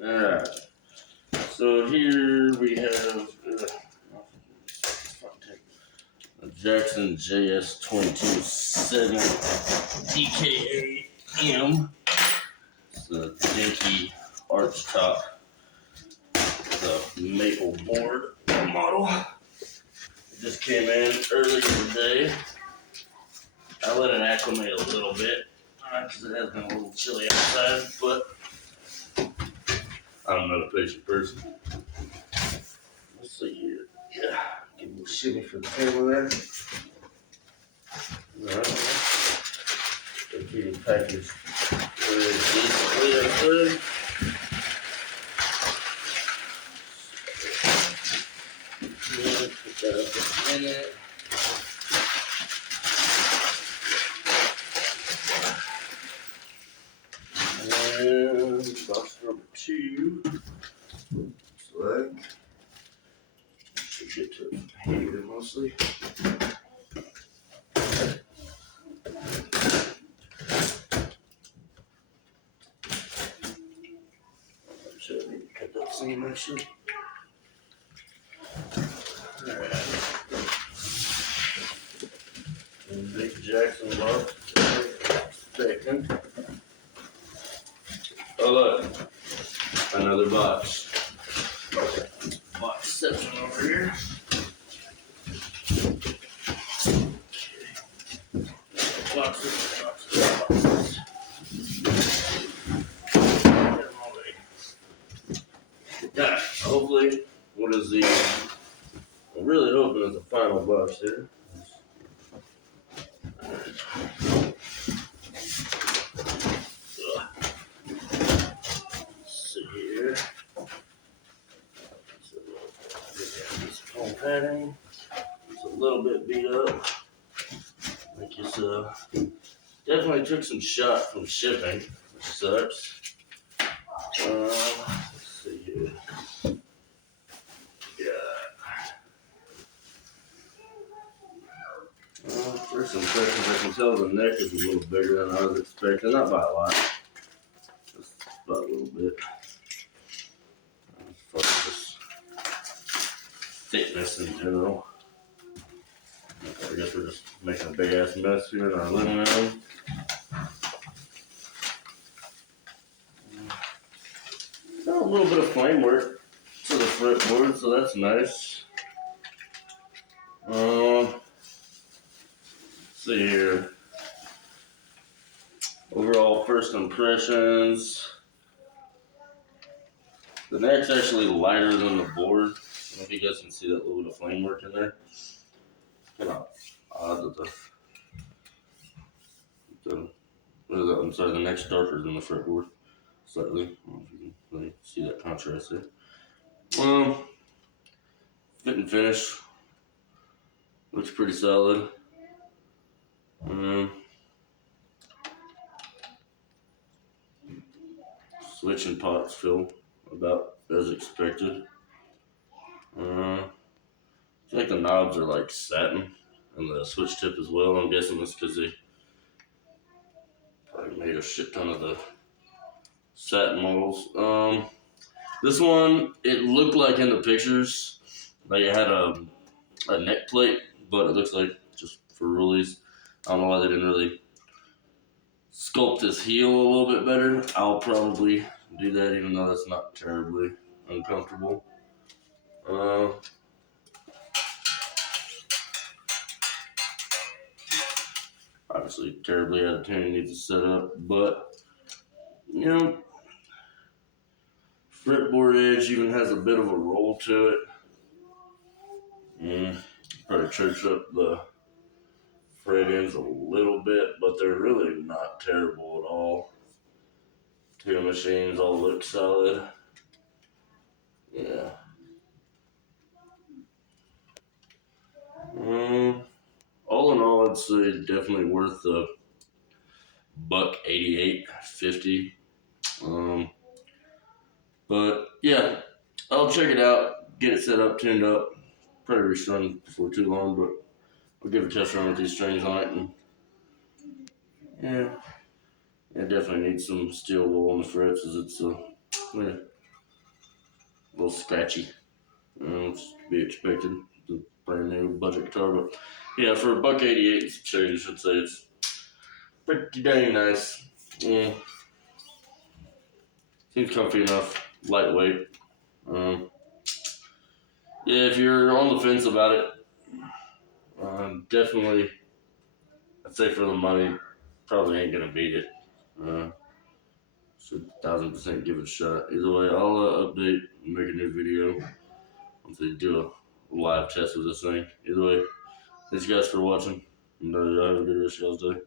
Alright, so here we have a Jackson JS22-7 DKA-M. It's the dinky arch top, the maple board model. It just came in earlier today. I let it acclimate a little bit because it has been a little chilly outside, but I'm not a patient person. Let's see here. Yeah, give me a shimmy for the camera there. Alright. The kitty package very decently outside. Put that up in a minute. And box number 2. Looks like. Should get to it here mostly. I need to cut that seam actually. Alright. Big Jackson box. Second. Oh look. Another box. Box section over here. Boxes. Yeah, hopefully, what is the, I'm really hoping it's the final box here. Let's see here. This foam padding. It's a little bit beat up. I think it's definitely took some shot from shipping, which sucks. Let's see here. First impressions, I can tell the neck is a little bigger than I was expecting. Not by a lot, just by a little bit. As far as just thickness in general. I guess we're just making a big ass mess here in our living room. Got a little bit of flame work to the fretboard, so that's nice. See here. Overall first impressions. The neck's actually lighter than the board. I don't know if you guys can see that little bit of flame work in there. Kind of odd that I'm sorry, the neck's darker than the fretboard. Slightly. I don't know if you can really see that contrast there. Fit and finish. Looks pretty solid. Switch and pots feel about as expected. I feel like the knobs are like satin, and the switch tip as well. I'm guessing that's because they probably made a shit ton of the satin models. This one, it looked like in the pictures, like it had a neck plate, but it looks like just for rollies. I don't know why they didn't really sculpt this heel a little bit better. I'll probably do that, even though that's not terribly uncomfortable. Obviously, terribly out of tune, needs to set up, but you know, fretboard edge even has a bit of a roll to it. Probably church up the fret ends a little bit, but they're really not terrible at all. Two machines all look solid. Yeah. All in all, I'd say definitely worth the $188.50. But yeah, I'll check it out, get it set up, tuned up. Probably restrung before too long, but I'll give it a test run with these strings on it, and yeah, it definitely needs some steel wool on the frets, as it's little scratchy. It's to be expected. The brand new budget car, but yeah, for $188 and some change, I'd say it's pretty dang nice. Seems comfy enough, lightweight. Yeah, if you're on the fence about it, definitely, I'd say for the money, probably ain't gonna beat it. So 1000% give it a shot. Either way, I'll update and make a new video once they do a live test of this thing. Either way, thanks guys for watching, and y'all have a good rest of y'all's day.